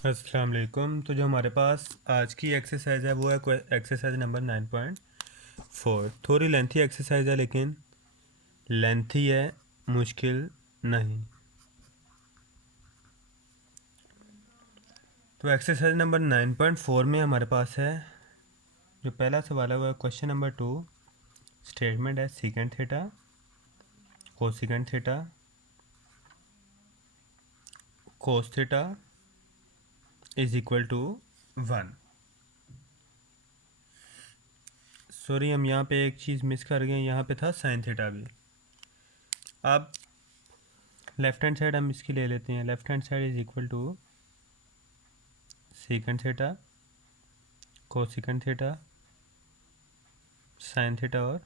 अस्सलाम वालेकुम। तो जो हमारे पास आज की एक्सरसाइज है वो है एक्सरसाइज नंबर 9.4। थोड़ी लेंथी एक्सरसाइज है लेकिन लेंथी है, मुश्किल नहीं। तो एक्सरसाइज नंबर 9.4 में हमारे पास है जो पहला सवाल है वो है क्वेश्चन नंबर 2। स्टेटमेंट है secant theta cosecant theta cos theta is equal to 1। Sorry, हम यहाँ पे एक चीज़ मिस कर गए, यहाँ पे था साइन थीटा भी। अब लेफ्ट हैंड साइड हम इसकी ले लेते हैं। Left hand side is equal to secant theta cosecant theta sine theta और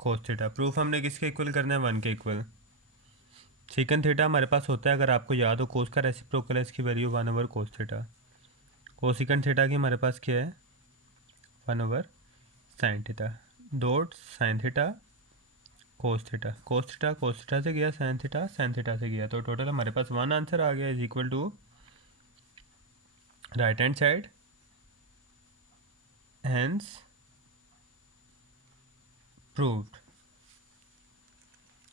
कोस थीटा। प्रूफ हमने किसके इक्वल करना है? 1 के इक्वल। सीकेंट थीटा हमारे पास होता है, अगर आपको याद हो, कोस का रेसिप्रोकल है, इसकी वैल्यू 1/कोस थीटा। कोसिकेंट थीटा की हमारे पास क्या है? 1/साइन थीटा। Dot sine theta cos theta. Cos theta से गया, साइन थीटा से गया, तो टोटल हमारे पास 1 आंसर आ गया is equal to right hand side hence proved.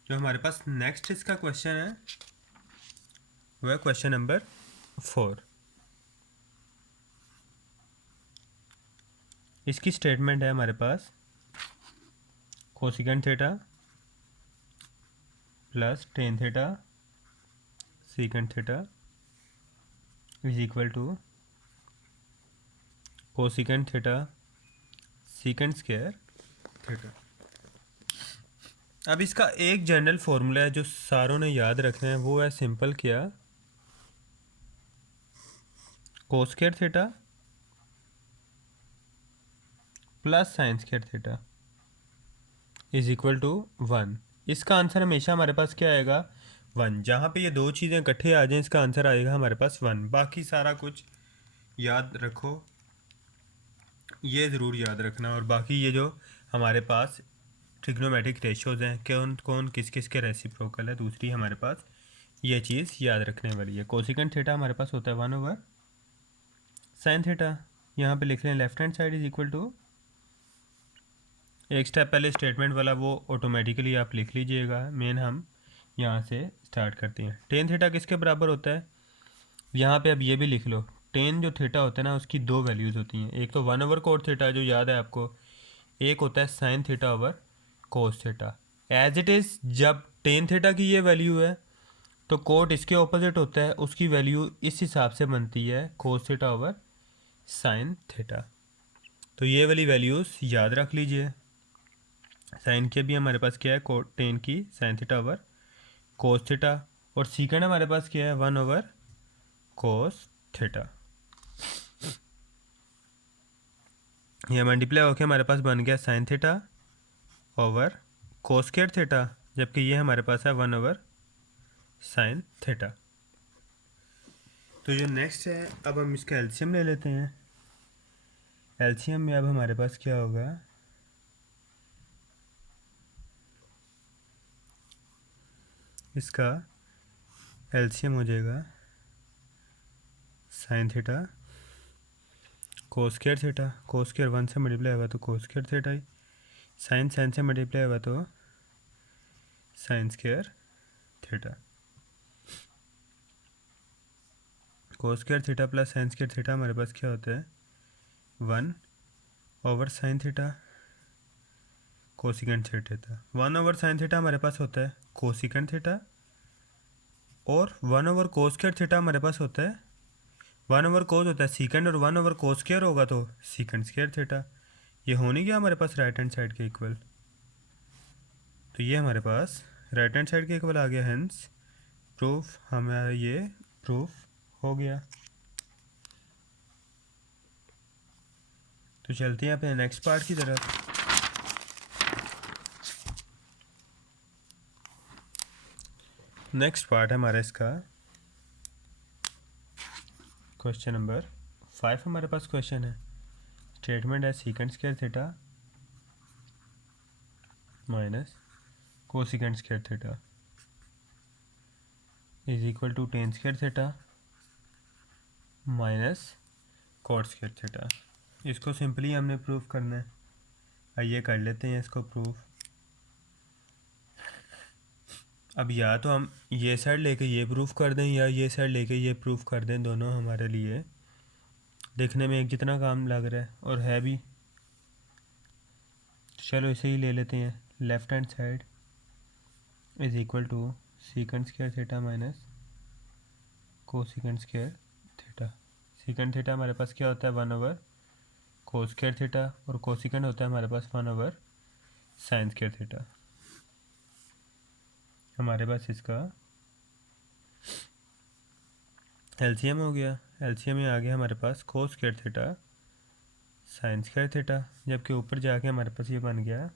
जो हमारे पास नेक्स्ट इसका क्वेश्चन है वो है क्वेश्चन नंबर 4। इसकी स्टेटमेंट है हमारे पास cosecant theta plus tan theta secant theta is equal to cosecant theta secant square theta. अब इसका एक जनरल फॉर्मूला है जो सारों ने याद रखना है, वो है सिंपल क्या, cos square theta plus sine square theta is equal to 1। इसका आंसर हमेशा हमारे पास क्या आएगा? 1। जहाँ पे ये दो चीज़ें इकट्ठे आ जाएं इसका आंसर आएगा हमारे पास 1। बाकी सारा कुछ याद रखो, ये ज़रूर याद रखना। और बाकी ये जो हमारे पास ट्रिग्नोमेट्रिक रेशियोज़ हैं, कौन कौन किस किस के रेसिप्रोकल है, दूसरी हमारे पास ये चीज़ याद रखने वाली है। कोसिकेंट थीटा हमारे पास होता है 1/साइन थीटा। यहाँ पे लिख लें left hand side is equal to, एक स्टेप पहले स्टेटमेंट वाला वो ऑटोमेटिकली आप लिख लीजिएगा, मेन हम यहाँ से स्टार्ट करते हैं। टेन थीटा किसके बराबर होता है? यहाँ पे अब ये भी लिख लो, टेन जो थीटा होता है ना उसकी दो वैल्यूज़ होती हैं। एक तो 1/कोट थीटा जो याद है आपको, एक होता है sine theta over cos theta. As it is जब टेन थीटा की ये वैल्यू है तो कोट इसके ऑपोजिट होता है, उसकी वैल्यू इस हिसाब से बनती है cos theta over sine theta. तो ये वाली वैल्यूज़ याद रख लीजिए। साइन के भी हमारे पास क्या है? कोट टेन की sign theta over cos theta. और सीकेंड हमारे पास क्या है? 1/कोस थीटा। ये मल्टीप्लाई होकर हमारे पास बन गया sign theta over cos square theta, जबकि ये हमारे पास है 1/साइन थीटा। तो जो नेक्स्ट है, अब हम इसका एलसीएम ले लेते हैं। एलसीएम में अब हमारे पास क्या होगा? इसका एलसीएम हो जाएगा sign theta cos square theta. Cos square 1 से मल्टीप्लाई होगा तो कोस स्क्वायर थीटा ही, साइन से मल्टीप्लाई होगा तो sign square theta. Cos square theta plus sine square theta हमारे पास क्या होता है? 1/साइन थीटा कोसिकेंट थीटा। 1/साइन थीटा हमारे पास होता है कोसिकेंट थीटा, और 1/कोस स्क्वायर थीटा हमारे पास होता है 1/कोस होता है सीकेंड, और 1/कोस स्क्वायर होगा तो सीकेंड स्क्वायर थीटा। ये हो नहीं गया हमारे पास राइट हैंड साइड के इक्वल? तो ये हमारे पास राइट हैंड साइड के इक्वल आ गया, हेंस प्रूफ हमारा ये प्रूफ हो गया। तो चलते हैं अपने नेक्स्ट पार्ट की तरफ। नेक्स्ट पार्ट है हमारा इसका क्वेश्चन नंबर 5। हमारे पास क्वेश्चन है, स्टेटमेंट है sec square theta minus cosec square theta is equal to tan square theta minus cot square theta. इसको सिंपली हमने प्रूफ करना है। आइए कर लेते हैं इसको प्रूफ। अब या तो हम ये साइड लेके ये प्रूफ कर दें या ये साइड लेके ये प्रूफ कर दें, दोनों हमारे लिए देखने में एक जितना काम लग रहा है और है भी। चलो इसे ही ले लेते हैं। Left hand side is equal to sec square theta minus cosec square theta. Sec theta हमारे पास क्या होता है 1/cos स्क्वायर थीटा, और कोसेकेंड होता है हमारे पास 1/sin स्क्वायर थीटा। हमारे पास इसका एलसीएम हो गया। एलसीएम में आ गया हमारे पास cos square theta sin square theta, जबकि ऊपर जाके हमारे पास ये बन गया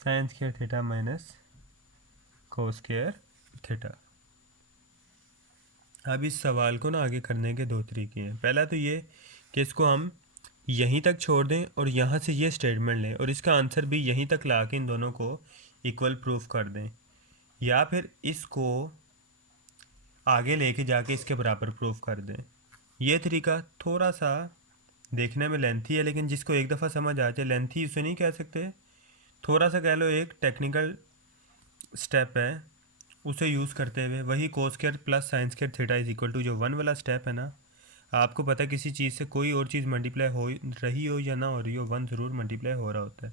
sin square theta minus cos square theta. अब इस सवाल को ना आगे करने के दो तरीके हैं। पहला तो ये कि इसको हम यहीं तक छोड़ दें और यहाँ से ये स्टेटमेंट लें और इसका आंसर भी यहीं तक ला के इन दोनों को इक्वल प्रूफ कर दें, या फिर इसको आगे लेके जाके इसके बराबर प्रूफ कर दें। ये तरीका थोड़ा सा देखने में लेंथी है, लेकिन जिसको एक दफ़ा समझ आ जाए, लेंथी उसे नहीं कह सकते, थोड़ा सा कह लो एक टेक्निकल स्टेप है, उसे यूज़ करते हुए वही cos square plus sin square theta is equal to जो 1 वाला स्टेप है ना, आपको पता है किसी चीज़ से कोई और चीज़ मल्टीप्लाई हो रही हो या ना हो रही हो, 1 ज़रूर मल्टीप्लाई हो रहा होता है।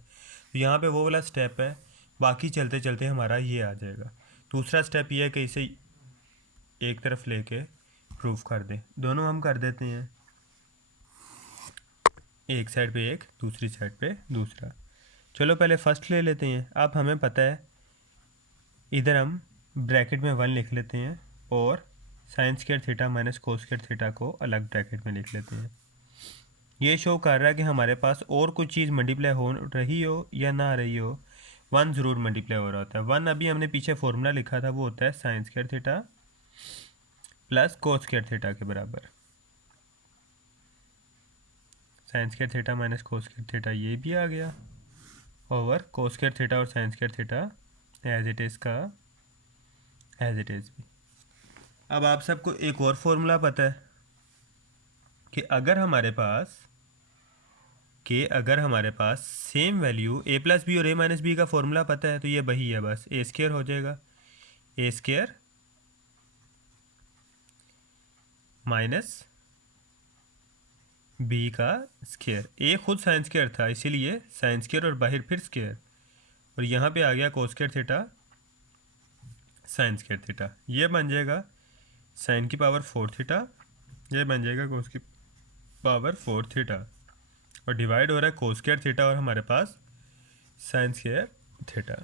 तो यहाँ पे वो वाला स्टेप है। बाकी चलते चलते हमारा ये आ जाएगा। दूसरा स्टेप ये है कि इसे एक तरफ लेके प्रूफ कर दें। दोनों हम कर देते हैं, एक साइड पे एक, दूसरी साइड पे दूसरा। चलो पहले फर्स्ट ले लेते हैं। अब हमें पता है इधर हम ब्रैकेट में 1 लिख लेते हैं और sin square theta minus cos square theta को अलग ब्रैकेट में लिख लेते हैं। ये शो कर रहा है कि हमारे पास और कुछ चीज़ मल्टीप्लाई हो रही हो या ना रही हो, 1 ज़रूर मल्टीप्लाई हो रहा होता है। 1 अभी हमने पीछे फॉर्मूला लिखा था, वो होता है sin square theta plus cos square theta के बराबर। sin square theta minus cos square theta ये भी आ गया ओवर cos स्क्वायर थीटा और sin square theta as it is का एज इट इज़ भी। अब आप सबको एक और फॉर्मूला पता है कि अगर हमारे पास same value a plus B और a माइनस बी का फॉर्मूला पता है, तो ये वही है, बस ए स्क्वायर हो जाएगा, ए स्क्वायर माइनस बी का स्क्वायर। ए खुद साइन स्क्वायर था इसीलिए साइन स्क्वायर और बाहर फिर स्क्वायर, और यहाँ पे आ गया cos square theta sine square theta. ये बन जाएगा साइन की पावर 4 थीटा, ये बन जाएगा cos की पावर 4 थीटा, और डिवाइड हो रहा है cos स्क्वायर थीटा और हमारे पास साइन स्क्वायर थीटा।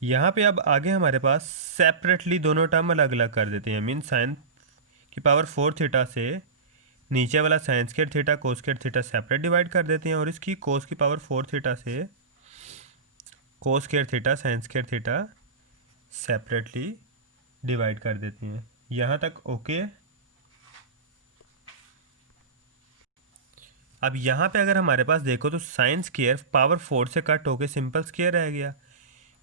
यहाँ पे अब आगे हमारे पास सेपरेटली दोनों टर्म अलग अलग कर देते हैं। मीन साइन की पावर 4 थीटा से नीचे वाला sign square theta cos square theta separate divide कर देते हैं, और इसकी cos की पावर 4 थीटा से cos square theta sine square theta separately divide कर देते हैं। यहाँ तक ओके। अब यहाँ पे अगर हमारे पास देखो तो साइन स्क्वायर पावर 4 से कट होके सिंपल स्क्वायर रह गया,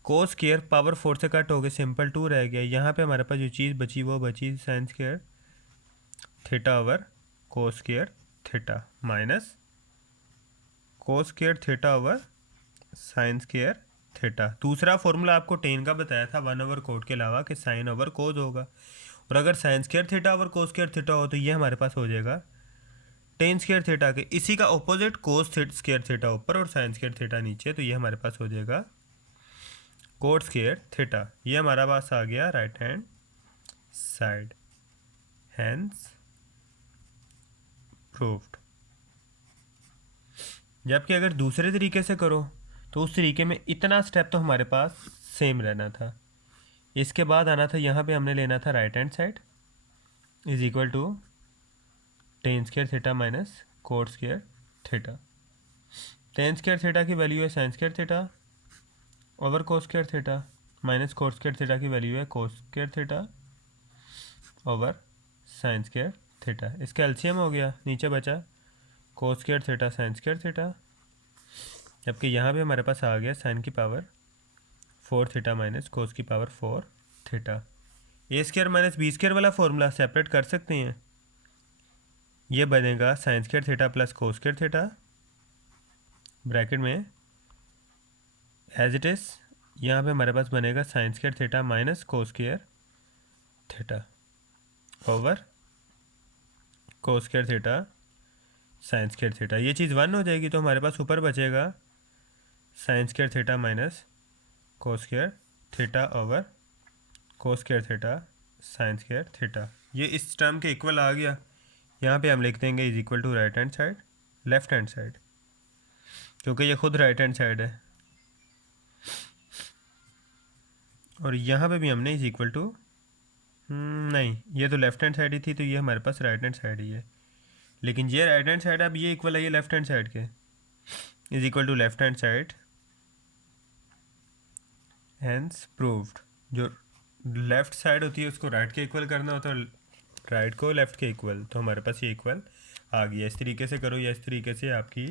cos स्क्वायर पावर 4 से कट होके सिंपल 2 रह गया। यहाँ पे हमारे पास जो चीज़ बची वो बची sign square theta over cos square theta minus cos square theta over sine square theta. दूसरा फॉर्मूला आपको टेन का बताया था 1/cot के अलावा कि साइन ओवर कोस होगा, और अगर sign square theta over cos square theta हो तो ये हमारे पास हो जाएगा टेन स्क्वायर थीटा के। इसी का ऑपोजिट cos स्क्वायर थीटा ऊपर और साइन स्क्वायर थीटा नीचे, तो ये हमारे पास हो जाएगा cot स्क्वायर थीटा। ये हमारा पास आ गया right hand side, hence proved. जबकि अगर दूसरे तरीके से करो तो उस तरीके में इतना स्टेप तो हमारे पास सेम रहना था। इसके बाद आना था, यहाँ पे हमने लेना था right hand side is equal to tan square theta minus cot square theta. Tan square theta की वैल्यू है sine square theta over cos square theta, minus cot square theta की वैल्यू है cos square theta over sine square theta. इसका LCM हो गया, नीचे बचा cos square theta sine square theta, जबकि यहाँ पे हमारे पास आ गया साइन की पावर 4 थीटा माइनस कोस की पावर 4 थीटा। ए स्क्वायर माइनस बी स्क्वायर वाला फॉर्मूला सेपरेट कर सकते हैं। ये बनेगा sign square theta plus cos square theta bracket में एज इट इज़। यहाँ पे हमारे पास बनेगा sign square theta minus cos square theta over cos square theta sine square theta. ये चीज़ 1 हो जाएगी, तो हमारे पास ऊपर बचेगा sign square theta minus cos square theta over cos square theta sine square theta. ये इस टर्म के इक्वल आ गया। यहाँ पे हम लिख देंगे is equal to right hand side left hand side, क्योंकि ये खुद राइट हैंड साइड है। और यहाँ पे भी हमने इज इक्वल टू नहीं, ये तो लेफ्ट हैंड साइड ही थी, तो ये हमारे पास राइट हैंड साइड ही है। लेकिन ये राइट हैंड साइड, अब ये इक्वल है ये लेफ्ट हैंड साइड के, is equal to left hand side hence proved. जो लेफ्ट साइड होती है उसको राइट के इक्वल करना होता है, राइट को लेफ्ट के इक्वल, तो हमारे पास ये इक्वल आ गया। इस तरीके से करो या इस तरीके से, आपकी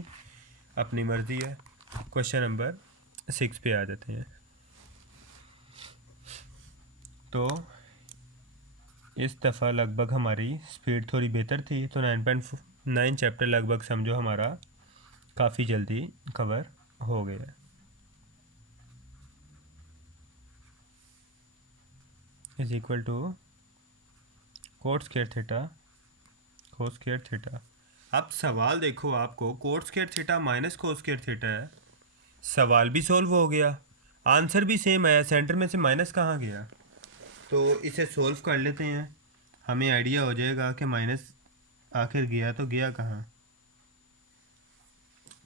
अपनी मर्ज़ी है। क्वेश्चन नंबर 6 पे आ जाते हैं। तो इस दफ़ा लगभग हमारी स्पीड थोड़ी बेहतर थी, तो 9.9 चैप्टर लगभग समझो हमारा काफ़ी जल्दी कवर हो गया। Is equal to cot square theta cos square theta. अब सवाल देखो, आपको cot square theta minus cos square theta है। सवाल भी सोल्व हो गया, आंसर भी सेम आया, सेंटर में से माइनस कहाँ गया। तो इसे सोल्व कर लेते हैं, हमें आइडिया हो जाएगा कि माइनस आखिर गया तो गया कहाँ।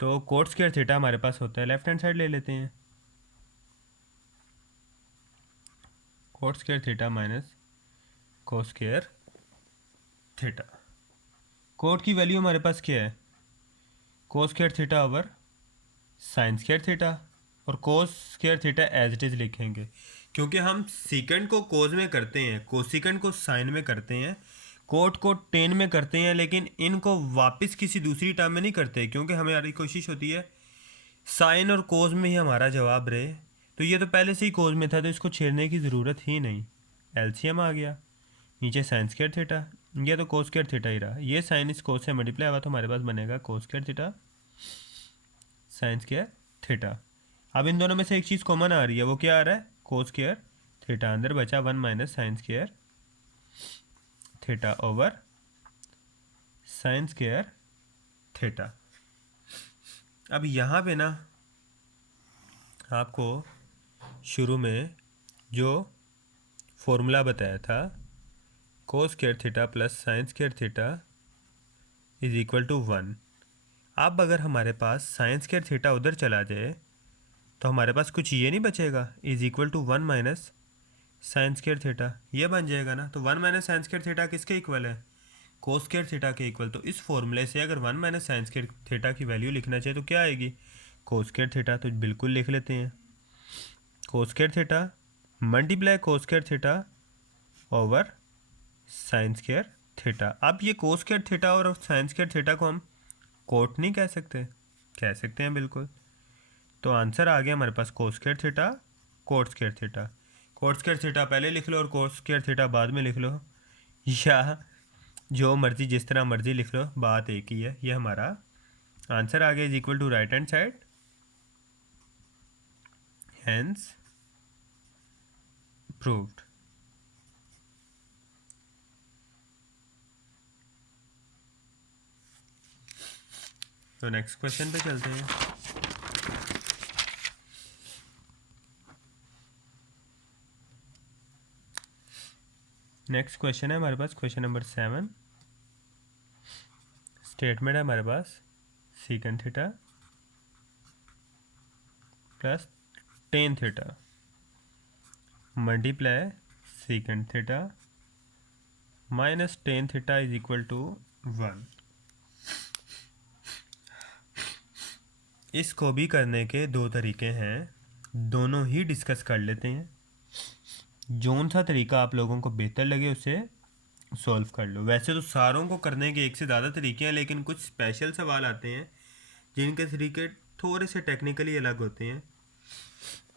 तो कोट स्क्वायर थीटा हमारे पास होता है, लेफ्ट हैंड साइड ले लेते हैं, cot square theta minus cos square theta. Cot की वैल्यू हमारे पास क्या है, cos square theta over sine square theta, और cos square theta as it is लिखेंगे, क्योंकि हम सीकेंड को कोस में करते हैं, कोसिकेंड को साइन में करते हैं, कोट को टेन में करते हैं, लेकिन इनको वापस किसी दूसरी टर्म में नहीं करते, क्योंकि हमारी कोशिश होती है साइन और कोस में ही हमारा जवाब रहे। तो ये तो पहले से ही कोस में था, तो इसको छेड़ने की ज़रूरत ही नहीं। एलसीएम आ गया, नीचे साइन स्क्वायर थीटा, ये तो कोस स्क्वायर थीटा ही रहा, ये साइन इस कोस से मल्टीप्लाई हुआ, तो हमारे पास बनेगा कोस square theta sine square theta. अब इन दोनों में से एक चीज़ कॉमन आ रही है, वो क्या आ रहा है, कोस स्क्वायर थीटा। अंदर बचा 1 minus sine square theta over sine square theta. अब यहाँ पे ना आपको शुरू में जो फॉर्मूला बताया था, cos square theta plus sine square theta is equal to 1। अब अगर हमारे पास साइन स्क्वायर थीटा उधर चला जाए, तो हमारे पास कुछ ये नहीं बचेगा, is equal to 1 minus sine square theta, ये बन जाएगा ना। तो 1 माइनस साइन स्क्वायर थीटा किसके इक्वल है, कोस स्क्वायर थीटा के इक्वल। तो इस फॉर्मूले से अगर 1 माइनस साइन स्क्वायर थीटा की वैल्यू लिखना चाहिए तो क्या आएगी, कोस स्क्वायर थीटा। तो बिल्कुल लिख लेते हैं, कोस स्क्वायर थीटा मल्टीप्लाई कोस square theta over sine square theta. अब ये कोस स्क्वायर थीटा और साइन स्क्वायर थीटा को हम कोट नहीं कह सकते, कह सकते हैं बिल्कुल। तो आंसर आ गया हमारे पास cos square theta cot square theta. Cot square theta पहले लिख लो और कोस स्क्वायर थीटा बाद में लिख लो, या जो मर्जी जिस तरह मर्जी लिख लो, बात एक ही है। ये हमारा आंसर आ गया is equal to right hand side hence proved. तो नेक्स्ट क्वेश्चन पे चलते हैं। नेक्स्ट क्वेश्चन है हमारे पास क्वेश्चन नंबर 7। स्टेटमेंट है हमारे पास secant theta plus tan theta multiply secant theta minus tan theta is equal to 1। इसको भी करने के दो तरीके हैं, दोनों ही डिस्कस कर लेते हैं। जौन सा तरीका आप लोगों को बेहतर लगे उसे सॉल्व कर लो। वैसे तो सारों को करने के एक से ज़्यादा तरीके हैं, लेकिन कुछ स्पेशल सवाल आते हैं जिनके तरीके थोड़े से टेक्निकली अलग होते हैं,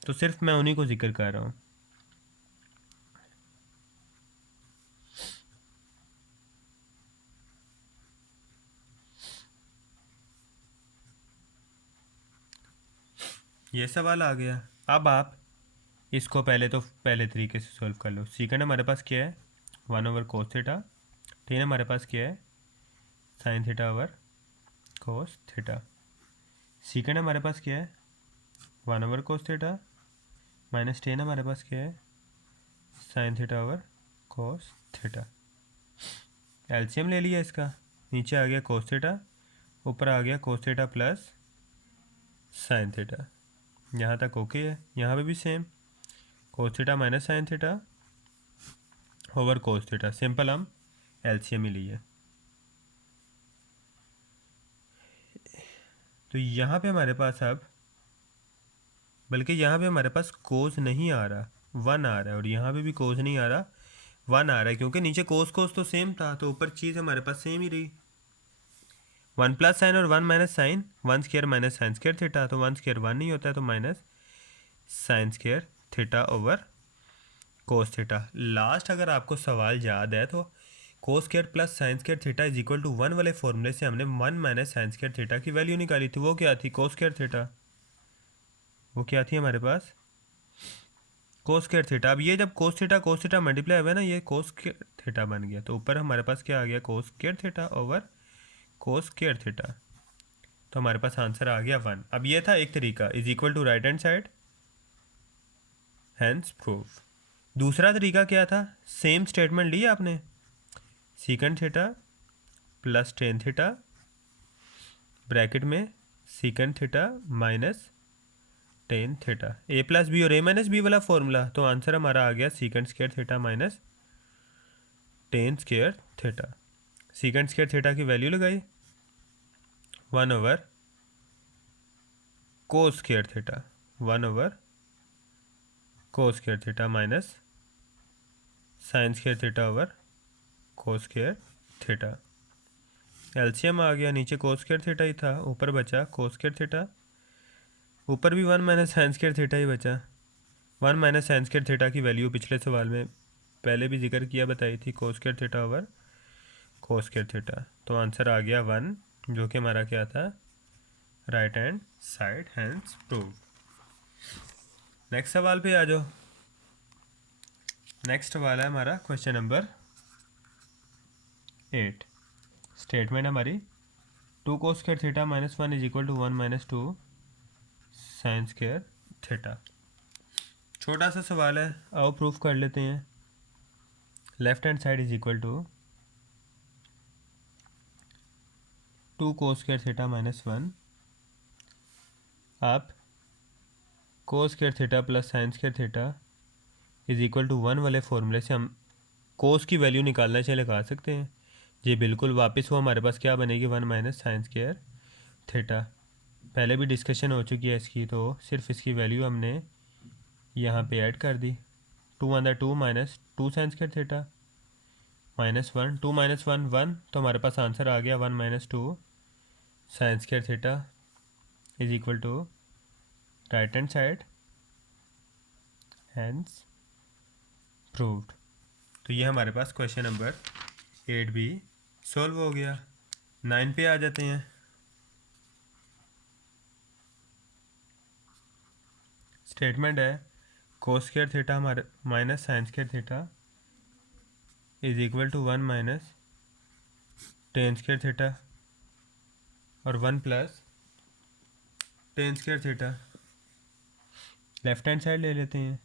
तो सिर्फ मैं उन्हीं को जिक्र कर रहा हूँ। ये सवाल आ गया। अब आप इसको पहले तरीके से सॉल्व कर लो। सीकेंड हमारे पास क्या है, 1/cos θ। टेन हमारे पास क्या है, sin θ ओवर cos θ। सीकेंड हमारे पास क्या है, 1/cos θ माइनस टेन हमारे पास क्या है, sin θ ओवर cos θ। एलसीएम ले लिया इसका, नीचे आ गया cos θ, ऊपर आ गया cos θ प्लस sin θ। यहाँ तक ओके है। यहाँ पे भी same, cos θ minus sin θ over cos θ। Simple हम एलसीएम ही लिए। तो यहाँ पे हमारे पास अब, बल्कि यहाँ पे हमारे पास कोस नहीं आ रहा, वन आ रहा है, और यहाँ पे भी कोस नहीं आ रहा, वन आ रहा है, क्योंकि नीचे कोस कोस तो सेम था, तो ऊपर चीज़ हमारे पास सेम ही रही। 1 प्लस साइन और 1 minus sine, 1 square minus sine square theta, तो 1 स्क्वायर 1 नहीं होता है, तो minus sine square theta over cos theta. Last अगर आपको सवाल याद है तो cos square plus sine square theta is equal to 1 वाले फॉर्मूले से हमने 1 माइनस साइन स्क्वायर थीटा की वैल्यू निकाली थी। वो क्या थी, कोस स्क्वायर थीटा। वो क्या थी हमारे पास, कोस स्क्वायर थीटा। अब ये जब कोस थीटा मल्टीप्लाई हुआ ना, ये कोस स्क्वायर थीटा बन गया, तो ऊपर हमारे पास क्या आ गया, कोस square theta over cos square theta. तो हमारे पास आंसर आ गया 1। अब ये था एक तरीका, is equal to right hand side, hence proof. दूसरा तरीका क्या था, सेम स्टेटमेंट ली आपने, secant theta plus tan theta bracket में secant theta minus tan theta, A plus B और ए माइनस बी वाला फॉर्मूला। तो आंसर हमारा आ गया secant square theta minus tan square theta. Secant square theta की वैल्यू लगाई, 1 over cos square theta, 1 over cos square theta minus sine square theta over cos square theta. LCM आ गया, नीचे कोस स्क्वायर थीटा ही था, ऊपर बचा कोस स्क्वायर थीटा, ऊपर भी 1 माइनस साइन स्क्वायर थीटा ही बचा। 1 माइनस साइन स्क्वायर थीटा की वैल्यू पिछले सवाल में पहले भी जिक्र किया बताई थी, cos square theta over cos square theta. तो आंसर आ गया 1, जो कि हमारा क्या था, right hand side, hence prove. Next सवाल पे आ जाओ। नेक्स्ट सवाल है हमारा क्वेश्चन नंबर 8। स्टेटमेंट हमारी 2 cos square theta minus 1 is equal to 1 minus 2 sine square theta. छोटा सा सवाल है, आओ प्रूफ कर लेते हैं। Left hand side is equal to 2 cos square theta minus 1, आप cos square theta plus sine square theta is equal to 1 वाले फॉर्मूले से हम कोस की वैल्यू निकालना चाहिए, लगा सकते हैं। ये बिल्कुल वापस वो हमारे पास क्या बनेगी, 1 माइनस साइन स्क्वायर थीटा। पहले भी डिस्कशन हो चुकी है इसकी, तो सिर्फ इसकी वैल्यू हमने यहाँ पे ऐड कर दी। 2 अंदर 2 minus 2 sine square theta minus 1, 2 minus 1 1, तो हमारे पास आंसर आ गया 1 minus 2 sine square theta is equal to right hand side, hence proved. तो ये हमारे पास क्वेश्चन नंबर 8 भी सॉल्व हो गया। 9 पे आ जाते हैं। स्टेटमेंट है कोस स्क्वायर थीटा हमारे minus sine square theta is equal to 1 minus tan square theta और 1 plus tan square theta. Left hand side ले लेते हैं,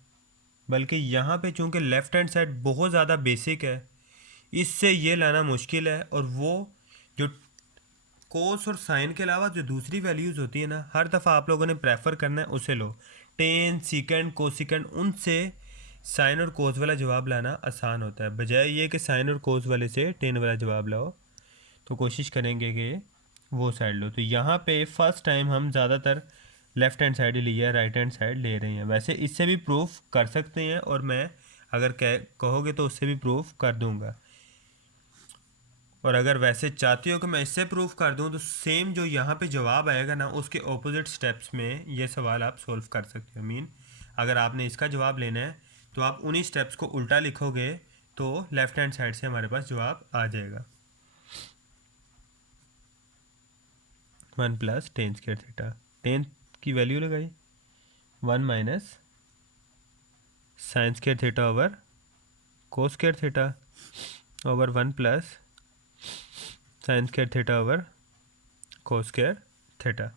बल्कि यहाँ पे चूँकि लेफ्ट हैंड साइड बहुत ज़्यादा बेसिक है, इससे ये लाना मुश्किल है। और वो जो कोस और साइन के अलावा जो दूसरी वैल्यूज़ होती है ना, हर दफ़ा आप लोगों ने प्रेफर करना है उसे लो। टेन सीकेंड कोसिकेंड, उनसे साइन और कोस वाला जवाब लाना आसान होता है, बजाय ये कि साइन और कोस वाले से टेन वाला जवाब लाओ। तो कोशिश करेंगे कि वो साइड लो। तो यहाँ पे फर्स्ट टाइम हम ज़्यादातर लेफ़्ट हैंड साइड ही लिया है, राइट हैंड साइड ले रहे हैं। वैसे इससे भी प्रूफ कर सकते हैं, और मैं अगर कहोगे तो उससे भी प्रूफ कर दूंगा। और अगर वैसे चाहते हो कि मैं इससे प्रूफ कर दूं, तो सेम जो यहाँ पे जवाब आएगा ना, उसके ऑपोजिट स्टेप्स में ये सवाल आप सोल्व कर सकते हो। मीन अगर आपने इसका जवाब लेना है तो आप उन्हीं स्टेप्स को उल्टा लिखोगे, तो लेफ़्ट हैंड साइड से हमारे पास जवाब आ जाएगा। 1 plus tan square theta, ten की वैल्यू लगाई, 1 minus sine square theta over cos square theta over 1 plus sine square theta over cos square theta.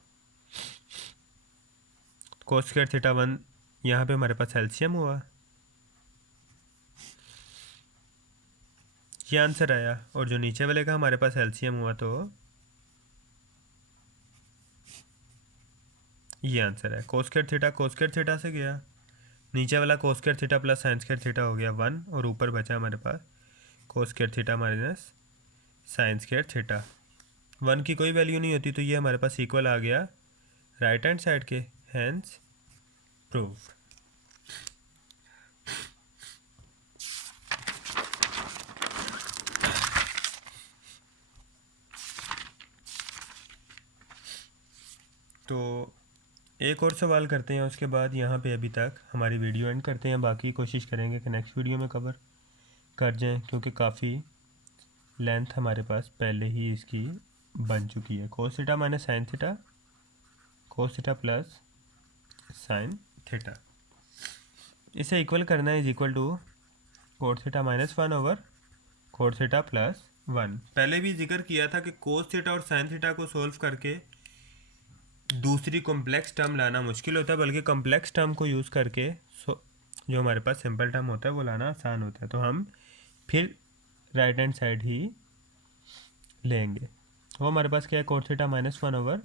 Cos square theta 1 यहाँ पे हमारे पास एलसीएम हुआ, ये आंसर आया। और जो नीचे वाले का हमारे पास एलसीएम हुआ तो ये आंसर है। कोस स्क्वायर थीटा से गया, नीचे वाला cos square theta plus sine square theta हो गया 1, और ऊपर बचा हमारे पास cos square theta minus sine square theta. 1 की कोई वैल्यू नहीं होती तो ये हमारे पास इक्वल आ गया राइट हैंड साइड के, हैंस प्रूव। तो एक और सवाल करते हैं, उसके बाद यहाँ पे अभी तक हमारी वीडियो एंड करते हैं। बाकी कोशिश करेंगे कि नेक्स्ट वीडियो में कवर कर जाएं, क्योंकि काफ़ी लेंथ हमारे पास पहले ही इसकी बन चुकी है। Cos theta minus sine theta, cos theta plus sine theta, इसे इक्वल करना है, is equal to cos theta minus 1 over cos theta plus 1। पहले भी जिक्र किया था कि कोस थीटा और साइन थीटा को सोल्व करके दूसरी कॉम्प्लेक्स टर्म लाना मुश्किल होता है, बल्कि कॉम्प्लेक्स टर्म को यूज़ करके जो हमारे पास सिंपल टर्म होता है वो लाना आसान होता है। तो हम फिर राइट हैंड साइड ही लेंगे। वो हमारे पास क्या है, cos theta minus 1 over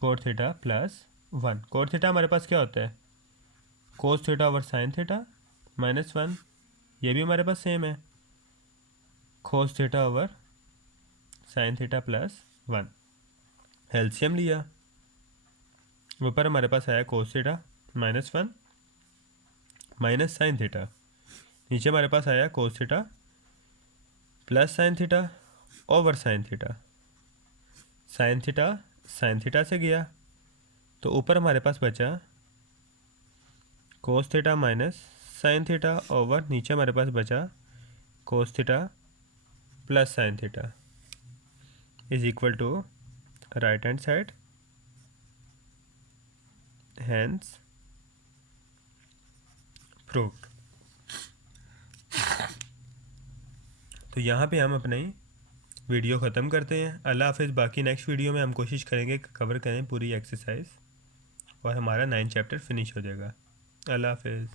cos theta plus 1। Cos theta हमारे पास क्या होता है, cos theta over sine theta minus 1, ये भी हमारे पास सेम है, cos theta over sine theta plus 1। LCM लिया, ऊपर हमारे पास आया कोस theta minus 1 minus sine theta, नीचे हमारे पास आया कोस theta plus sine theta over sine theta. Sine theta से गया तो ऊपर हमारे पास बचा cos theta minus sine theta over नीचे हमारे पास बचा cos theta plus sine theta, is equal to right hand side, hence proved. तो यहाँ पे हम अपनी वीडियो ख़त्म करते हैं। अल्लाह हाफिज़। बाकी नेक्स्ट वीडियो में हम कोशिश करेंगे कवर करें पूरी एक्सरसाइज और हमारा 9 चैप्टर फिनिश हो जाएगा। अल्लाह हाफिज़।